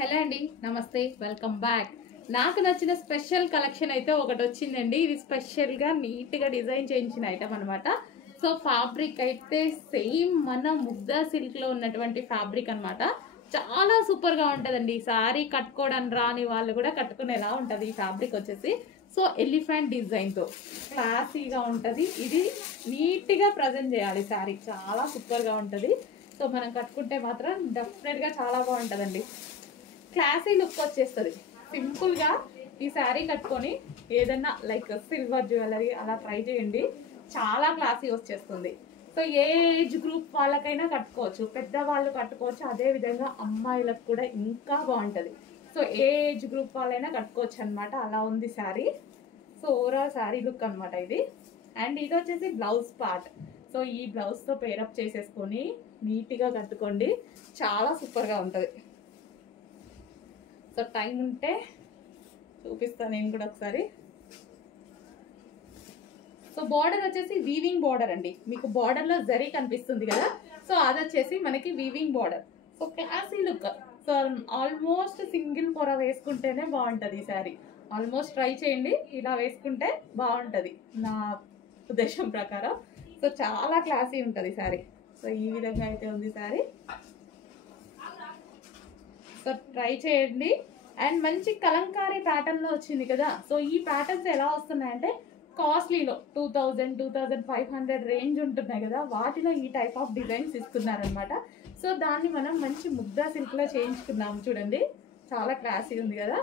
Hello అండి, నమస్తే, welcome back. నాకు నచ్చిన స్పెషల్ కలెక్షన్ అయితే ఒకటి వచ్చిందండి. ఇది స్పెషల్గా నీట్గా డిజైన్ చేయించిన ఐటమ్ అనమాట. సో ఫ్యాబ్రిక్ అయితే సేమ్ మన ముగ్దా సిల్క్లో ఉన్నటువంటి ఫ్యాబ్రిక్ అనమాట. చాలా సూపర్గా ఉంటుందండి. ఈ శారీ కట్టుకోవడానికి రాని వాళ్ళు కూడా కట్టుకునేలా ఉంటుంది ఈ ఫ్యాబ్రిక్ వచ్చేసి. సో ఎలిఫెంట్ డిజైన్తో క్లాసీగా ఉంటుంది. ఇది నీట్గా ప్రజెంట్ చేయాలి శారీ, చాలా సూపర్గా ఉంటుంది. సో మనం కట్టుకుంటే మాత్రం డెఫినెట్గా చాలా బాగుంటుందండి. క్లాసీ లుక్ వచ్చేస్తుంది. సింపుల్గా ఈ శారీ కట్టుకొని ఏదన్నా లైక్ సిల్వర్ జ్యువెలరీ అలా ట్రై చేయండి, చాలా క్లాసీ వచ్చేస్తుంది. సో ఏ ఏజ్ గ్రూప్ వాళ్ళకైనా కట్టుకోవచ్చు, పెద్దవాళ్ళు కట్టుకోవచ్చు, అదేవిధంగా అమ్మాయిలకు కూడా ఇంకా బాగుంటుంది. సో ఏ ఏజ్ గ్రూప్ వాళ్ళైనా కట్టుకోవచ్చు అనమాట. అలా ఉంది sari. So overall sari look అనమాట ఇది. అండ్ ఇది వచ్చేసి బ్లౌజ్ పార్ట్. సో ఈ బ్లౌజ్తో పేరప్ చేసేసుకొని నీట్గా కట్టుకోండి, చాలా సూపర్గా ఉంటుంది. సో టైం ఉంటే చూపిస్తాను నేను కూడా ఒకసారి. సో బార్డర్ వచ్చేసి వీవింగ్ బార్డర్ అండి. మీకు బార్డర్లో జరీ కనిపిస్తుంది కదా, సో అది వచ్చేసి మనకి weaving border. So classy look. So almost single పొర వేసుకుంటేనే బాగుంటుంది ఈ శారీ. ఆల్మోస్ట్ ట్రై చేయండి, ఇలా వేసుకుంటే బాగుంటుంది నా ఉద్దేశం ప్రకారం. సో చాలా క్లాసీ ఉంటుంది శారీ. సో ఈ విధంగా అయితే ఉంది శారీ. సో ట్రై చేయండి. అండ్ మంచి కలంకారీ ప్యాటర్న్లో వచ్చింది కదా. సో ఈ ప్యాటర్న్స్ ఎలా వస్తున్నాయంటే కాస్ట్లీలో 2000, 2500 రేంజ్ ఉంటున్నాయి కదా, వాటిలో ఈ టైప్ ఆఫ్ డిజైన్స్ ఇస్తున్నారనమాట. సో దాన్ని మనం మంచి ముగ్దా సిల్క్లో చేయించుకున్నాము చూడండి, చాలా క్లాసీ ఉంది కదా.